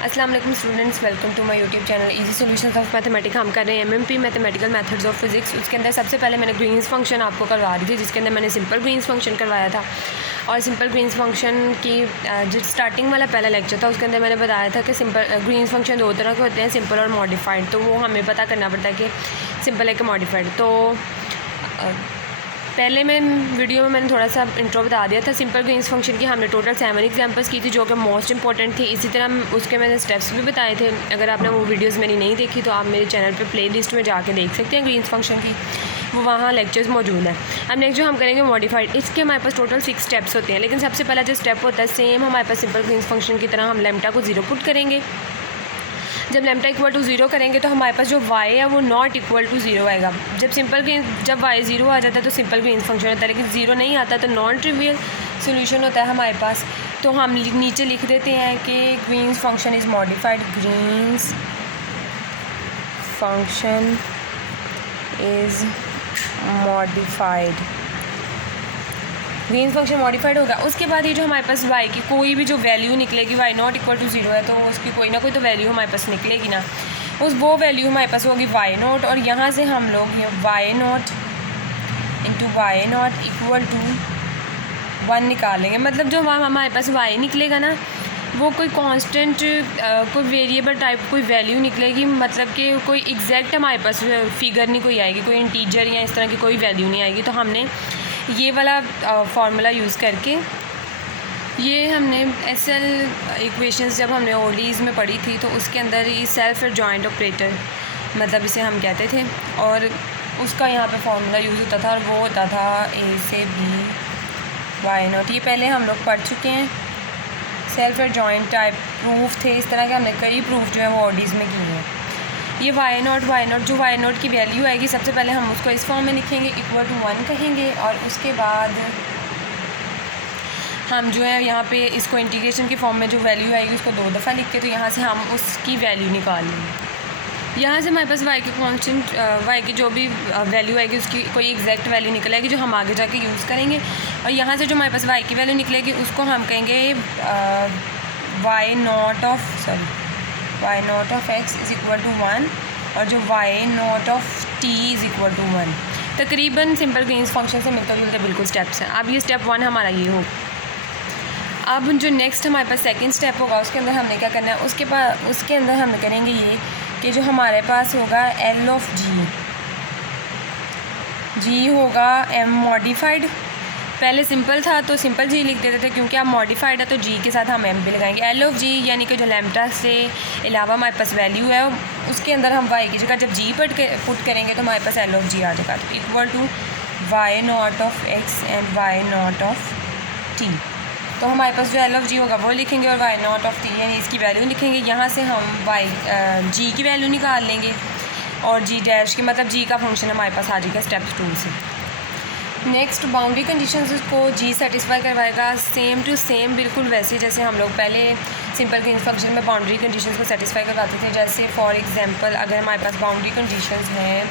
अस्सलाम वालेकुम students, welcome to my YouTube channel easy solutions of mathematics. हम कर रहे हैं MMP mathematical methods of physics. उसके अंदर सबसे पहले मैंने ग्रीन्स फंक्शन आपको करवा दी थी, जिसके अंदर मैंने सिंपल ग्रीन्स फंक्शन करवाया था। और सिंपल ग्रीन्स फंक्शन की जो स्टार्टिंग वाला पहला लेक्चर था उसके अंदर मैंने बताया था कि सिंपल ग्रीन्स फंक्शन दो तरह के होते हैं, सिंपल और मॉडिफाइड। तो वो हमें पता करना पड़ता है कि सिंपल है कि मॉडिफाइड। तो पहले मैं वीडियो में मैंने थोड़ा सा इंट्रो बता दिया था सिंपल ग्रीन्स फंक्शन की। हमने टोटल 7 एग्जांपल्स की थी जो कि मोस्ट इंपॉर्टेंट थी। इसी तरह उसके मैंने स्टेप्स भी बताए थे। अगर आपने वो वीडियोस मेरी नहीं देखी तो आप मेरे चैनल पे प्लेलिस्ट में जाके देख सकते हैं ग्रीन्स फंक्शन की, वो वहाँ लेक्चर्स मौजूद है। अब नेक्स्ट जो हम करेंगे मॉडिफाइड। इसके हमारे पास टोटल 6 स्टेप्स होते हैं, लेकिन सबसे पहला जो स्टेप होता है सेम हमारे पास सिंपल ग्रीन्स फंक्शन की तरह हम लैम्डा को 0 पुट करेंगे। जब लैम्डा इक्वल टू 0 करेंगे तो हमारे पास जो y है वो नॉट इक्वल टू 0 आएगा। जब y 0 आ जाता है तो सिंपल ग्रीन्स फंक्शन होता है, लेकिन 0 नहीं आता तो नॉन ट्रिवियल सोल्यूशन होता है हमारे पास। तो हम नीचे लिख देते हैं कि Green's function is modified. Green's function is modified. Green's function modified होगा। उसके बाद ये जो हमारे पास y की कोई भी जो वैल्यू निकलेगी, y नॉट इक्वल टू 0 है तो उसकी कोई ना कोई तो वैल्यू हमारे पास निकलेगी ना, वो वैल्यू हमारे पास होगी y नॉट। और यहाँ से हम लोग y not into y not equal to 1 निकालेंगे। मतलब जो हमारे पास y निकलेगा ना वो कोई कांस्टेंट कोई वेरिएबल टाइप कोई वैल्यू निकलेगी। मतलब कि कोई एग्जैक्ट हमारे पास फिगर नहीं कोई आएगी, कोई इंटीजर या इस तरह की कोई वैल्यू नहीं आएगी। तो हमने ये वाला फार्मूला यूज़ करके ये हमने एसएल इक्वेशंस जब हमने ओडीज़ में पढ़ी थी तो उसके अंदर ये सेल्फ एडजॉइंट ऑपरेटर मतलब इसे हम कहते थे, और उसका यहाँ पे फार्मूला यूज़ होता था और वो होता था ए से बी वाई नॉट। ये पहले हम लोग पढ़ चुके हैं। सेल्फ एडजॉइंट टाइप प्रूफ थे, इस तरह के हमने कई प्रूफ जो है वो ओडीज़ में किए हैं। ये वाई नॉट जो वाई नॉट की वैल्यू आएगी सबसे पहले हम उसको इस फॉर्म में लिखेंगे, इक्वल टू 1 कहेंगे। और उसके बाद हम जो है यहाँ पे इसको इंटीग्रेशन के फॉर्म में जो वैल्यू आएगी उसको 2 दफ़ा लिख के तो यहाँ से हम उसकी वैल्यू निकाल लेंगे। यहाँ से हमारे पास वाई के कॉन्स्टेंट वाई की जो भी वैल्यू आएगी उसकी कोई एग्जैक्ट वैल्यू निकलेगी जो हम आगे जाके यूज़ करेंगे। और यहाँ से जो हमारे पास वाई की वैल्यू निकलेगी उसको हम कहेंगे y not of x is equal to 1 और जो y not of t is equal to 1। तकरीबन सिंपल ग्रीन्स फंक्शन से मिलते जुलते बिल्कुल स्टेप्स हैं। अब ये स्टेप 1 हमारा ये हो। अब जो नेक्स्ट हमारे पास सेकंड स्टेप होगा उसके अंदर हमने क्या करना है, उसके अंदर हम करेंगे ये कि जो हमारे पास होगा L ऑफ G होगा m मॉडिफाइड। पहले सिंपल था तो सिंपल जी लिख देते थे, क्योंकि अब मॉडिफाइड है तो जी के साथ हम एम भी लगाएंगे। एल ऑफ जी यानी कि जो लैम्डा से अलावा हमारे पास वैल्यू है उसके अंदर हम वाई की जगह जब जी पुट करेंगे तो हमारे पास एल ऑफ जी आ जाएगा। तो equal to y not of x and y not of t. तो हमारे पास जो एल ऑफ जी होगा वो लिखेंगे और वाई नॉट ऑफ टी यानी इसकी वैल्यू लिखेंगे। यहाँ से हम जी की वैल्यू निकाल लेंगे और जी डैश की मतलब जी का फंक्शन हमारे पास आ जाएगा स्टेप 2 से। नेक्स्ट बाउंड्री कंडीशंस को जी सेटिस्फाई करवाएगा सेम टू सेम, बिल्कुल वैसे जैसे हम लोग पहले सिंपल ग्रीन्स फंक्शन में बाउंड्री कंडीशंस को सेटिस्फाई करवाते थे। जैसे फॉर एग्जांपल अगर हमारे पास बाउंड्री कंडीशंस हैं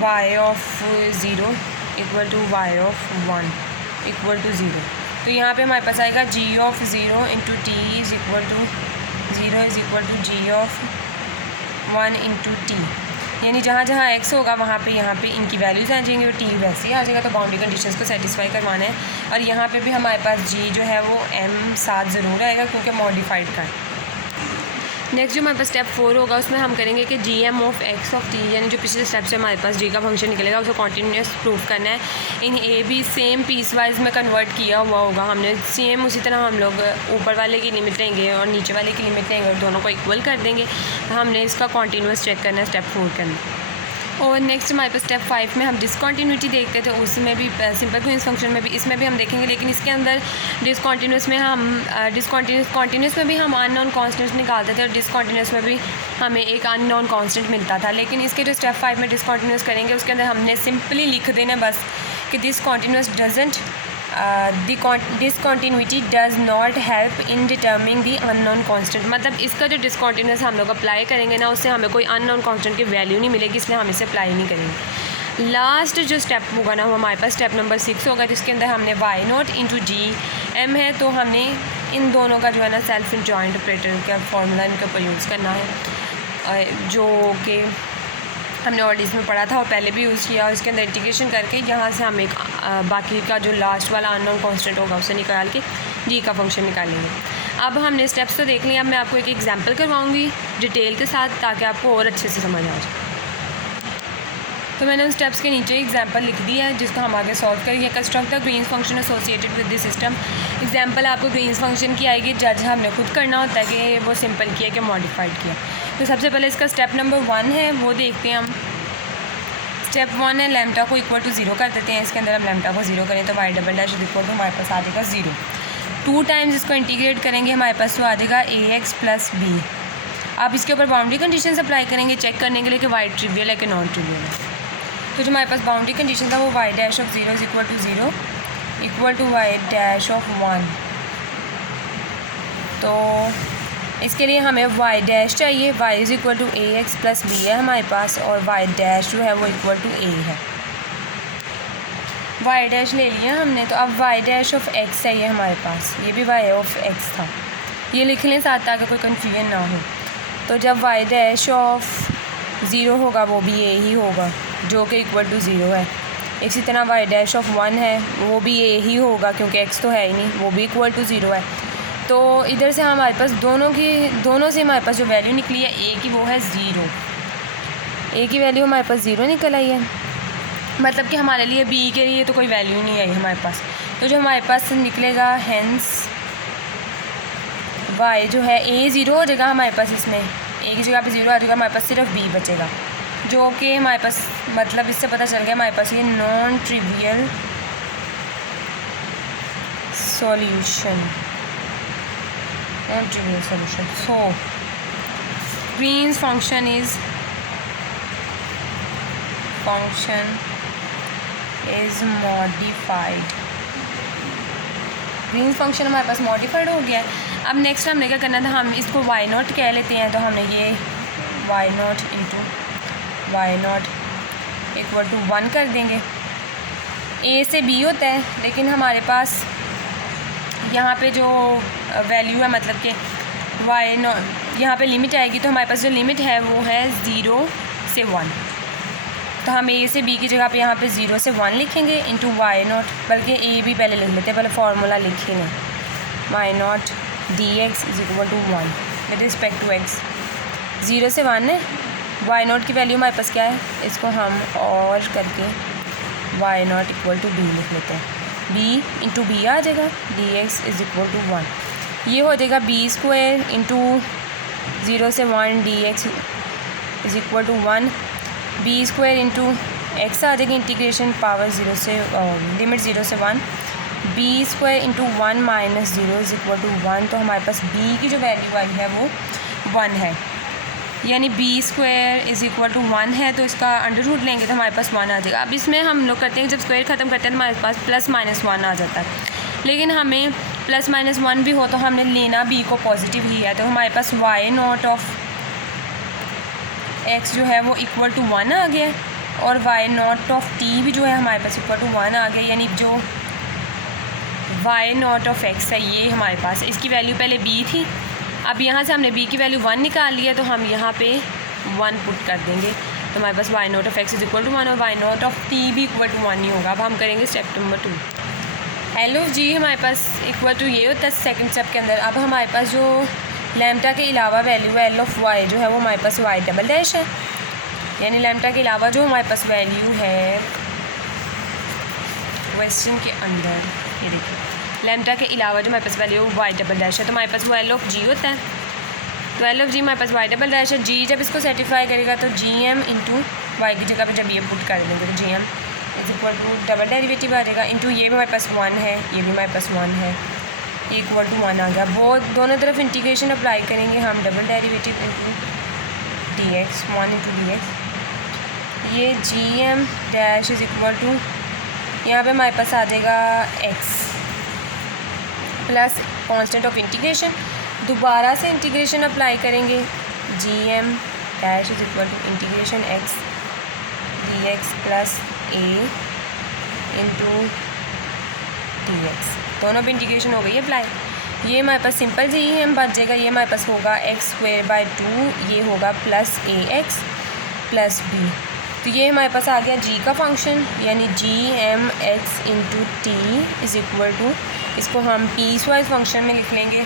y of 0 equal to y of 1 equal to 0, तो यहाँ पे हमारे पास आएगा g of 0 into t is equal to 0 is equal to g of 1 into t. यानी जहाँ जहाँ x होगा वहाँ पे यहाँ पे इनकी वैल्यूज़ आ जाएंगी और t वैसे ही आ जाएगा। तो बाउंड्री कंडीशंस को सेटिस्फाई करवाना है। और यहाँ पे भी हमारे पास g जो है वो m साथ ज़रूर आएगा क्योंकि मॉडिफाइड का है। नेक्स्ट जो हमारे पास स्टेप 4 होगा उसमें हम करेंगे कि g m of x of t यानी जो पिछले स्टेप से हमारे पास जी का फंक्शन निकलेगा उसको कॉन्टीन्यूस प्रूफ करना है। इन ए भी सेम पीस वाइज में कन्वर्ट किया हुआ होगा हमने, सेम उसी तरह हम लोग ऊपर वाले की लिमिट लेंगे और नीचे वाले की लिमिट लेंगे और दोनों को इक्वल कर देंगे। तो हमने इसका कॉन्टीन्यूस चेक करना है स्टेप 4 के अंदर। और नेक्स्ट हमारे पास स्टेप 5 में हम डिसकॉन्टीन्यूटी देखते थे, उसमें भी सिंपल ग्रीन्स फंक्शन में भी इसमें भी हम देखेंगे, लेकिन इसके अंदर डिसकॉन्टीन्यूस में हम कॉन्टीन्यूस में भी हम अननोन कांस्टेंट निकालते थे और डिसकॉन्टीन्यूस में भी हमें एक अननोन कांस्टेंट मिलता था। लेकिन इसके जो स्टेप 5 में डिसकॉन्टीन्यूस करेंगे उसके अंदर हमने सिंपली लिख देना बस कि discontinuity does not help in determining the unknown constant. मतलब इसका जो डिसकॉन्टीन्यूस हम लोग अप्लाई करेंगे ना उससे हमें कोई अननोन कांस्टेंट की वैल्यू नहीं मिलेगी, इसलिए हम इसे अप्लाई नहीं करेंगे। लास्ट जो स्टेप होगा ना वो हमारे पास स्टेप नंबर 6 होगा जिसके अंदर हमने y not into g m है तो हमने इन दोनों का जो है ना सेल्फ जॉइंट ऑपरेटर का फार्मूला इनके ऊपर यूज़ करना है, जो कि हमने ऑलरेडी इसमें पढ़ा था और पहले भी यूज़ किया। और इसके अंदर इंटीग्रेशन करके यहाँ से हम एक बाकी का जो लास्ट वाला अननोन कांस्टेंट होगा उसे निकाल के जी का फंक्शन निकालेंगे। अब हमने स्टेप्स तो देख लिया, अब मैं आपको एक एग्जांपल करवाऊंगी डिटेल के साथ ताकि आपको और अच्छे से समझ आ जाए। तो मैंने उन स्टेप्स के नीचे एग्जांपल लिख दिया है जिसको हम आगे सॉल्व करेंगे। Construct the Green's function associated with this system. Example आपको ग्रीन्स फंक्शन की आएगी, जज हमने खुद करना होता है कि वो सिंपल किया कि मॉडिफाइड किया। तो सबसे पहले इसका स्टेप नंबर 1 है, वो देखते हैं हम। स्टेप 1 है लैम्डा को इक्वल टू 0 कर देते हैं। इसके अंदर हम लैम्डा को 0 करें तो y double dash equal to हमारे पास आ जाएगा 0। 2 टाइम्स इसको इंटीग्रेट करेंगे हमारे पास तो आ जाएगा ax प्लस बी। अब इसके ऊपर बाउंड्री कंडीशन अप्लाई करेंगे चेक करने के लिए कि वाई ट्रिवियल है कि नॉन ट्रिवियल है। तो जो हमारे पास बाउंड्री कंडीशन था वो y dash of 0 is equal to 0 equal to y dash of 1। तो इसके लिए हमें वाई डैश चाहिए, y is equal to a x plus b है हमारे पास, और वाई डैश जो है वो इक्वल टू ए है। वाई डैश ले लिया हमने, तो अब वाई डैश ऑफ एक्स है ये हमारे पास, ये भी वाई ऑफ एक्स था, ये लिख लें साथ ताकि कोई कन्फ्यूजन ना हो। तो जब वाई डैश ऑफ 0 होगा वो भी ए ही होगा जो कि इक्वल टू 0 है। इसी तरह वाई डैश ऑफ 1 है वो भी ए ही होगा क्योंकि एक्स तो है ही नहीं, वो भी इक्वल टू 0 है। तो इधर से हमारे पास दोनों से हमारे पास जो वैल्यू निकली है ए की वो है 0। ए की वैल्यू हमारे पास 0 निकल आई है, मतलब कि हमारे लिए बी के लिए तो कोई वैल्यू नहीं आई हमारे पास। तो जो हमारे पास निकलेगा हैंस वाई जो है ए 0 हो जाएगा हमारे पास, इसमें ए की जगह पे 0 आ जाएगा, हमारे पास सिर्फ बी बचेगा जो कि हमारे पास, मतलब इससे पता चल गया हमारे पास ये non trivial solution, non trivial solution. So Green's function is modified. Green's function हमारे पास मॉडिफाइड हो गया है। अब नेक्स्ट हमने क्या करना था, हम इसको वाई नॉट कह लेते हैं, तो हमने ये y not into y not equal to 1 कर देंगे। ए से बी होता है, लेकिन हमारे पास यहाँ पे जो वैल्यू है, मतलब कि वाई नॉट यहाँ पे लिमिट आएगी, तो हमारे पास जो लिमिट है वो है 0 से 1। तो हम ए से बी की जगह पे यहाँ पे 0 से 1 लिखेंगे इंटू वाई नॉट, बल्कि ए भी पहले लिख लेते हैं, पहले फार्मूला लिखे लें। Y not d x is equal to 1 with respect to x. 0 से 1 है, वाई नॉट की वैल्यू हमारे पास क्या है, इसको हम और करके y not equal to b लिख लेते हैं। बी इंटू बी आ जाएगा, d x is equal to 1। ये हो जाएगा बी स्क्वायर इंटू 0 से 1 D x is equal to 1। B square into X आ जाएगी, इंटीग्रेशन पावर 0 से लिमिट 0 से 1, B square into 1 minus 0 is equal to 1। तो हमारे पास बी की जो वैल्यू आई है वो 1 है, यानी b square is equal to 1 है। तो इसका अंडर रूट लेंगे तो हमारे पास 1 आ जाएगा। अब इसमें हम लोग करते हैं, जब स्क्वायर ख़त्म करते हैं तो हमारे पास प्लस माइनस 1 आ जाता है, लेकिन हमें प्लस माइनस 1 भी हो तो हमने लेना बी को पॉजिटिव ही है। तो हमारे पास वाई नॉट ऑफ एक्स जो है वो इक्वल टू 1 आ गया, और वाई नॉट ऑफ टी भी जो है हमारे पास इक्वल टू 1 आ गया, यानी जो वाई नॉट ऑफ एक्स है ये हमारे पास, इसकी वैल्यू पहले बी थी, अब यहाँ से हमने बी की वैल्यू 1 निकाल लिया, तो हम यहाँ पे 1 पुट कर देंगे। तो हमारे पास Y not of X is equal to 1 और वाई नॉट ऑफ टी भी इक्वल टू 1 ही होगा। अब हम करेंगे step number 2। L of G हमारे पास इक्वल टू ये होता है सेकंड स्टेप के अंदर। अब हमारे पास जो लैम्डा के अलावा वैल्यू है एल ऑफ वाई जो है वो हमारे पास वाई डबल डैश है, यानी लैम्डा के अलावा जो हमारे पास वैल्यू है क्वेश्चन के अंदर, ये देखिए लैम्डा के अलावा जो हमारे पास वैल्यू वाई डबल डैश है, तो हमारे पास वो एल ऑफ जी होता है। तो एल ऑफ जी हमारे पास वाई डबल डैश है। जी जब इसको सेटिफाई करेगा तो जी एम इंटू वाई की जगह पे जब ये पुट कर देंगे तो G M is equal to double derivative आ जाएगा इंटू ये भी हमारे पास 1 है, ये भी हमारे पास 1 है, ये इक्वल टू 1 आ गया। वो दोनों तरफ इंटीग्रेशन अप्लाई करेंगे हम, double derivative into D X 1 into D X, ये G M dash is equal to यहाँ पे हमारे पास आ जाएगा X plus constant of integration, दोबारा से इंटीग्रेशन अप्लाई करेंगे, G M dash is equal to integration X D X plus A into D X, दोनों पे इंटीग्रेशन हो गई है अप्लाई। ये हमारे पास सिंपल जी हम बच जाएगा। ये हमारे पास होगा x²/2, ये होगा प्लस ax प्लस b। तो ये हमारे पास आ गया g का फंक्शन, यानी gmx into t is equal to, इसको हम पीस वाइज फंक्शन में लिख लेंगे।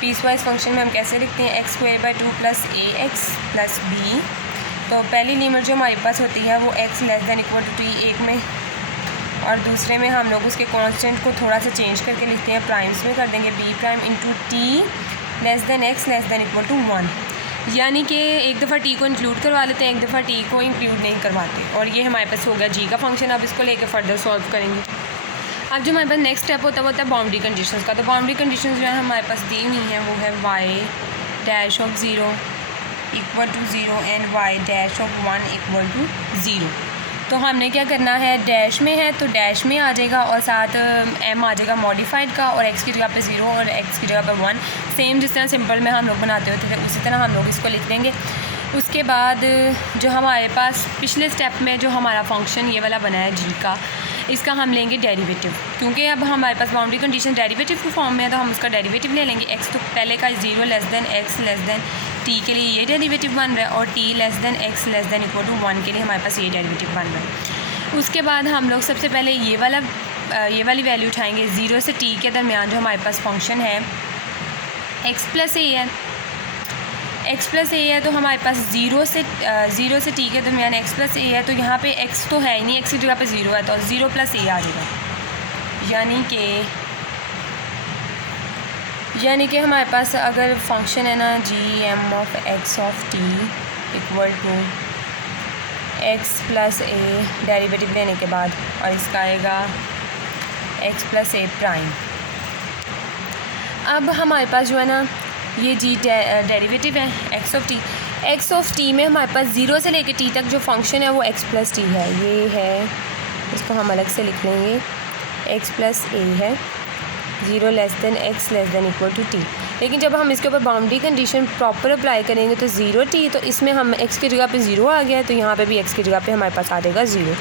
पीस वाइज फंक्शन में हम कैसे लिखते हैं, x² plus ax plus b। तो पहली लिमिट जो हमारे पास होती है वो x <= t एक में, और दूसरे में हम लोग उसके कांस्टेंट को थोड़ा सा चेंज करके लिखते हैं, प्राइम्स में कर देंगे b' इंटू टी x <= 1। यानी कि एक दफ़ा t को इंक्लूड करवा लेते हैं, एक दफ़ा t को इंक्लूड नहीं करवाते। और ये हमारे पास हो गया g का फंक्शन। अब इसको लेकर फर्दर सॉल्व करेंगे। अब जो हमारे पास नेक्स्ट स्टेप होता है वो होता है बाउंड्री कंडीशंस का। तो बाउंड्री कंडीशंस जो है हमारे पास दी हुई हैं, वो है y'(0 = 0 एंड y'(1 = 0। तो हमने क्या करना है, डैश में है तो डैश में आ जाएगा और साथ m आ जाएगा मॉडिफाइड का, और x की जगह पे 0 और x की जगह पे 1, सेम जिस तरह सिंपल में हम लोग बनाते होते थे उसी तरह हम लोग इसको लिख देंगे। उसके बाद जो हमारे पास पिछले स्टेप में जो हमारा फंक्शन ये वाला बना है g का, इसका हम लेंगे डेरिवेटिव, क्योंकि अब हमारे पास बाउंड्री कंडीशन डेरिवेटिव के फॉर्म में है तो हम उसका डेरिवेटिव ले लेंगे। x तो पहले का 0 x t के लिए ये डेरिवेटिव बन रहा है, और t x = 1 के लिए हमारे पास ये डेरिवेटिव बन रहा है। उसके बाद हम लोग सबसे पहले ये वाली वैल्यू उठाएंगे। 0 से t के दरमियान जो हमारे पास फंक्शन है x प्लस a है, x प्लस a है, तो हमारे पास 0 से t के दरमियान x प्लस a है। तो यहाँ पे x तो है ही नहीं, x की जगह पे 0 है, तो 0 + a आ जाएगा। यानी कि हमारे पास अगर फंक्शन है ना gm(x) = x plus a, derivative लेने के बाद, और इसका आएगा x प्लस a'। अब हमारे पास जो है ना ये g डेरिवेटिव है x में हमारे पास 0 से लेकर t तक जो फंक्शन है वो x प्लस t है। ये है, इसको हम अलग से लिख लेंगे, x प्लस a है, 0 x = t। लेकिन जब हम इसके ऊपर बाउंड्री कंडीशन प्रॉपर अप्लाई करेंगे तो 0t, तो इसमें हम x की जगह पे 0 आ गया है, तो यहाँ पे भी x की जगह पे हमारे पास आ जाएगा 0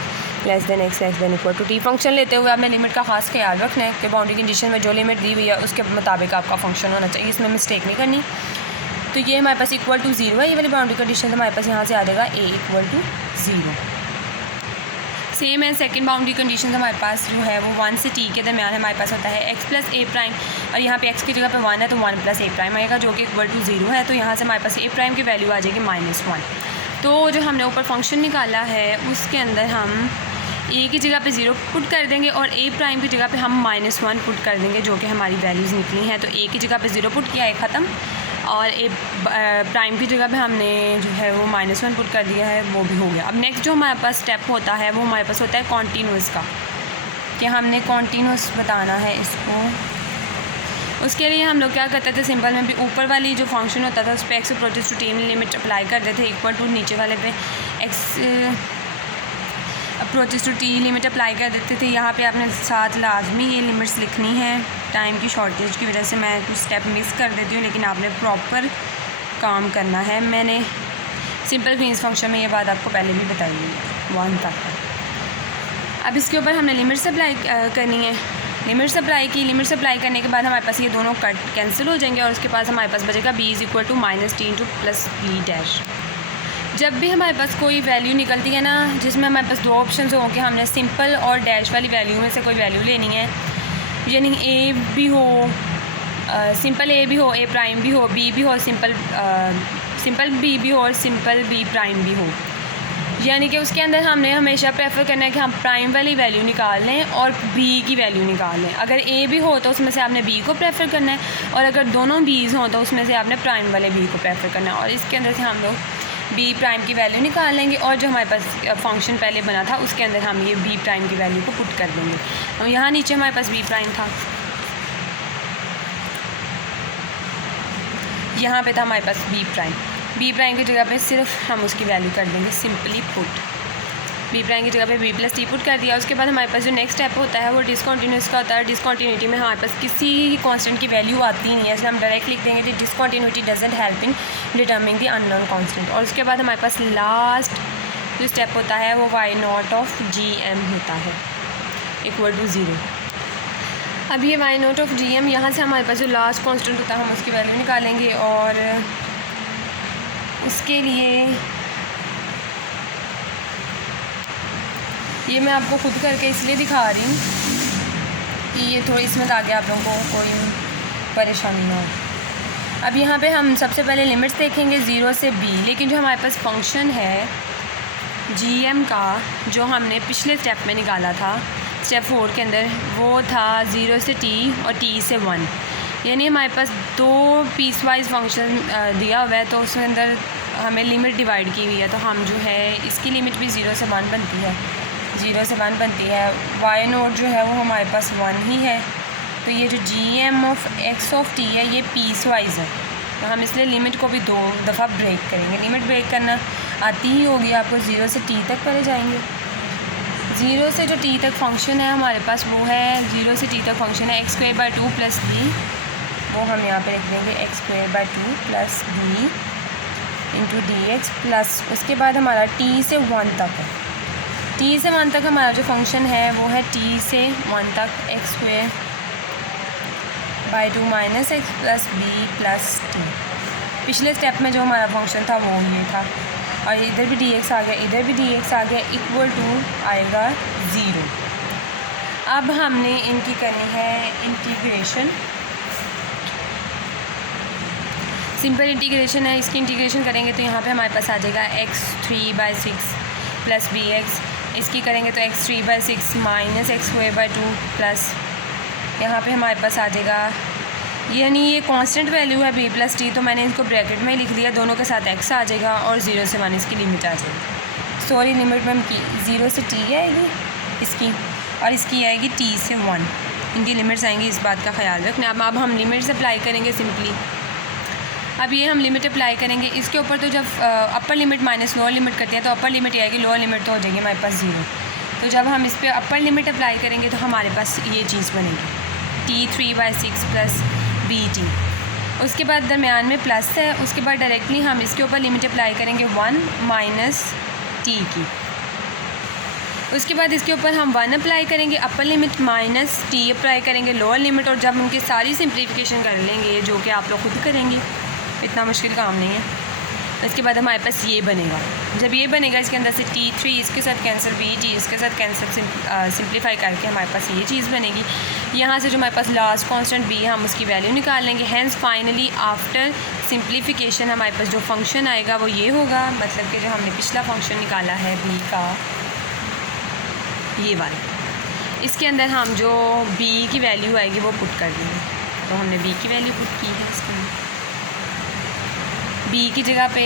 x = t। फंक्शन लेते हुए आपने लिमिट का खास ख्याल रखना है कि बाउंड्री कंडीशन में जो लिमिट दी हुई है उसके मुताबिक आपका फंक्शन होना चाहिए, इसमें मिस्टेक नहीं करनी। तो ये हमारे पास =0 है, ये वाली बाउंड्री कंडीशन हमारे पास यहाँ से आ जाएगा a = 0। सेम है सेकंड बाउंड्री कंडीशन हमारे पास जो है वो 1 से t के दरमियान हमारे पास होता है x प्लस a', और यहाँ पे x की जगह पे 1 है तो 1 + a' आएगा, जो कि =0 है। तो यहाँ से हमारे पास a' की वैल्यू आ जाएगी -1। तो जो हमने ऊपर फंक्शन निकाला है उसके अंदर हम a की जगह पे 0 पुट कर देंगे और a' की जगह पे हम -1 पुट कर देंगे, जो कि हमारी वैल्यूज़ निकली हैं। तो a की जगह पे 0 पुट किया है, ख़त्म, और a' की जगह पे हमने जो है वो -1 पुट कर दिया है, वो भी हो गया। अब नेक्स्ट जो हमारे पास स्टेप होता है वो हमारे पास होता है कॉन्टीन्यूस का, कि हमने कॉन्टीन्यूस बताना है इसको। उसके लिए हम लोग क्या करते थे, सिंपल में भी ऊपर वाली जो फंक्शन होता था उस पर x approaches to t limit apply कर देते थे, इक्वल टू नीचे वाले पे x approaches to t limit apply कर देते थे। यहाँ पे आपने साथ लाजमी ये लिमिट्स लिखनी है। टाइम की शॉर्टेज की वजह से मैं कुछ स्टेप मिस कर देती हूँ, लेकिन आपने प्रॉपर काम करना है। मैंने सिंपल ग्रीन्स फंक्शन में ये बात आपको पहले भी बताई है 1 तक। अब इसके ऊपर हमने लिमिट्स अप्लाई करनी है। लिमिट्स अप्लाई करने के बाद हमारे पास ये दोनों कट कैंसिल हो जाएंगे और उसके पास हमारे पास बचेगा b = -t + b'। जब भी हमारे पास कोई वैल्यू निकलती है ना जिसमें हमारे पास दो ऑप्शंस हों कि हमने सिंपल और डैश वाली वैल्यू में से कोई वैल्यू लेनी है, यानी a भी हो, सिंपल a भी हो, a' भी हो, b भी हो, सिंपल b भी हो और सिंपल b' भी हो, यानी कि उसके अंदर हमने हमेशा प्रेफर करना है कि हम प्राइम वाली वैल्यू निकाल लें और b की वैल्यू निकाल लें। अगर a भी हो तो उसमें से आपने b को प्रेफर करना है, और अगर दोनों b's हों तो उसमें से आपने प्राइम वाले b को प्रेफर करना है, और इसके अंदर से हम लोग b' की वैल्यू निकाल लेंगे। और जो हमारे पास फंक्शन पहले बना था उसके अंदर हम ये b' की वैल्यू को पुट कर देंगे। और यहाँ नीचे हमारे पास b' था, यहाँ पे था हमारे पास b' की जगह पे सिर्फ हम उसकी वैल्यू कर देंगे सिंपली पुट। b' की जगह पे b + t पुट कर दिया। उसके बाद हमारे पास जो नेक्स्ट स्टेप होता है वो डिसकंटिन्यूस का होता है। डिसकंटिन्यूटी में हमारे पास किसी कांस्टेंट की वैल्यू आती नहीं है, इसलिए हम डायरेक्ट लिख देंगे कि discontinuity doesn't help in determining the unknown constant. और उसके बाद हमारे पास लास्ट जो स्टेप होता है वो y0 of gm होता है = 0। अब ये y not of g m, यहाँ से हमारे पास जो लास्ट कांस्टेंट होता है हम उसकी वैल्यू निकालेंगे, और उसके लिए ये मैं आपको खुद करके इसलिए दिखा रही हूँ कि ये थोड़ी इसमें ताकि आप लोगों को कोई परेशानी ना हो। अब यहाँ पे हम सबसे पहले लिमिट्स देखेंगे 0 से b, लेकिन जो हमारे पास फंक्शन है gm का जो हमने पिछले स्टेप में निकाला था स्टेप 4 के अंदर, वो था 0 से t और t से 1, यानी हमारे पास 2 पीस वाइज फंक्शन दिया हुआ है, तो उसके अंदर हमें लिमिट डिवाइड की हुई है, तो हम जो है इसकी लिमिट भी 0 से 1 बनती है, 0 से 1 बनती है। वाई नोट जो है वो हमारे पास 1 ही है, तो ये जो g m of x of t है ये पीस वाइज है, तो हम इसलिए लिमिट को भी 2 दफ़ा ब्रेक करेंगे। लिमिट ब्रेक करना आती ही होगी आपको, 0 से t तक पहले जाएंगे। 0 से जो t तक फंक्शन है हमारे पास वो है 0 से t तक फंक्शन है x² प्लस b, वो हम यहाँ पे लिख देंगे x² plus b into dx, plus उसके बाद हमारा t से 1 तक है। t से 1 तक हमारा जो फंक्शन है वो है t से 1 तक x² minus x plus b plus t। पिछले स्टेप में जो हमारा फंक्शन था वो ये था, और इधर भी dx आ गया, इधर भी dx आ गया, इक्वल टू आएगा 0। अब हमने इनकी करनी है इंटीग्रेशन, सिंपल इंटीग्रेशन है। इसकी इंटीग्रेशन करेंगे तो यहाँ पे हमारे पास आ जाएगा x3/6 प्लस bx, इसकी करेंगे तो x3/6 माइनस x²/2 प्लस यहाँ पे हमारे पास आ जाएगा, यानी ये कांस्टेंट वैल्यू है b प्लस टी, तो मैंने इसको ब्रैकेट में लिख दिया, दोनों के साथ x आ जाएगा और 0 से 1 इसकी लिमिट आ जाएगी। सॉरी, लिमिट मैम की 0 से t आएगी इसकी, और इसकी आएगी t से 1, इनकी लिमिट्स आएंगी, इस बात का ख्याल रखना। अब हम लिमिट्स अप्लाई करेंगे सिंपली। अब ये हम लिमिट अप्लाई करेंगे इसके ऊपर, तो जब upper limit minus lower limit करते हैं तो अपर लिमिट आएगी, लोअर लिमिट तो हो जाएगी हमारे पास 0। तो जब हम इस पर अपर लिमिट अप्लाई करेंगे तो हमारे पास ये चीज़ बनेगी t3/6 प्लस bt, उसके बाद दरमियान में प्लस है, उसके बाद डायरेक्टली हम इसके ऊपर लिमिट अप्लाई करेंगे 1 माइनस t की, उसके बाद इसके ऊपर हम 1 अप्लाई करेंगे upper limit minus t apply करेंगे लोअर लिमिट, और जब उनकी सारी सिंप्लीफिकेशन कर लेंगे जो कि आप लोग खुद करेंगे, इतना मुश्किल काम नहीं है। इसके बाद हमारे पास ये बनेगा, जब ये बनेगा इसके अंदर से t3 इसके साथ कैंसिल, bt इसके साथ कैंसिल, सिंप्लीफाई करके हमारे पास ये चीज़ बनेगी। यहाँ से जो हमारे पास लास्ट कांस्टेंट b हम उसकी वैल्यू निकाल लेंगे। हैंस फाइनली आफ्टर सिंप्लीफिकेशन हमारे पास जो फंक्शन आएगा वो ये होगा, मतलब कि जो हमने पिछला फंक्शन निकाला है b का, ये वाला, इसके अंदर हम जो b की वैल्यू आएगी वो पुट कर देंगे। तो हमने b की वैल्यू पुट की है इसके अंदर, b की जगह पे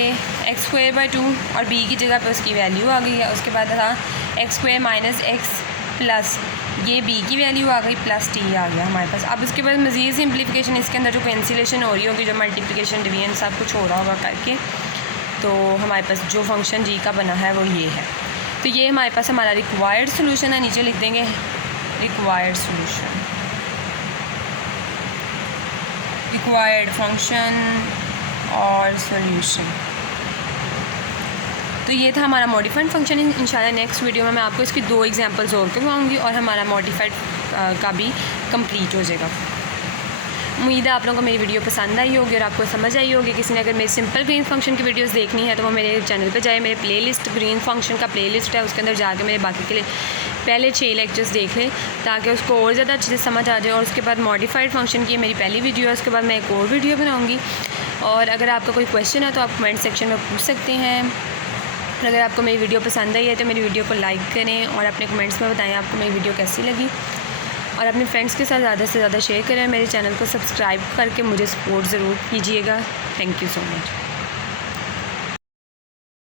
x² और b की जगह पे उसकी वैल्यू आ गई है। उसके बाद था x² माइनस x प्लस ये b की वैल्यू आ गई प्लस t आ गया हमारे पास। अब उसके बाद मज़ीद सिंप्लीफिकेशन, इसके अंदर जो कैंसिलेशन हो रही होगी, जो मल्टीप्लिकेशन डिवीजन सब कुछ हो रहा होगा करके, तो हमारे पास जो फंक्शन g का बना है वो ये है। तो ये हमारे पास हमारा रिक्वायर्ड सोल्यूशन है, नीचे लिख देंगे रिक्वायर्ड सोल्यूशन, रिक्वायर्ड फंक्शन और सॉल्यूशन। तो ये था हमारा मॉडिफाइड फंक्शन। इंशाल्लाह नेक्स्ट वीडियो में मैं आपको इसकी 2 एग्जांपल्स और करवाऊँगी और हमारा मॉडिफाइड का भी कंप्लीट हो जाएगा। उम्मीद है आप लोगों को मेरी वीडियो पसंद आई होगी और आपको समझ आई होगी। किसी ने अगर मेरे सिंपल ग्रीन फंक्शन की वीडियोस देखनी है तो वो मेरे चैनल पे जाए, मेरे प्लेलिस्ट ग्रीन फंक्शन का प्लेलिस्ट है, उसके अंदर जाके मेरे बाकी के लिए पहले 6 लेक्चर्स देख लें ताकि उसको और ज़्यादा अच्छे से समझ आ जाए। और उसके बाद मॉडिफाइड फंक्शन की मेरी पहली वीडियो है, उसके बाद मैं एक और वीडियो बनाऊँगी। और अगर आपका कोई क्वेश्चन है तो आप कमेंट सेक्शन में पूछ सकते हैं। और अगर आपको मेरी वीडियो पसंद आई है तो मेरी वीडियो को लाइक करें और अपने कमेंट्स में बताएं आपको मेरी वीडियो कैसी लगी। और अपने फ्रेंड्स के साथ ज़्यादा से ज़्यादा शेयर करें। मेरे चैनल को सब्सक्राइब करके मुझे सपोर्ट ज़रूर कीजिएगा। Thank you so much.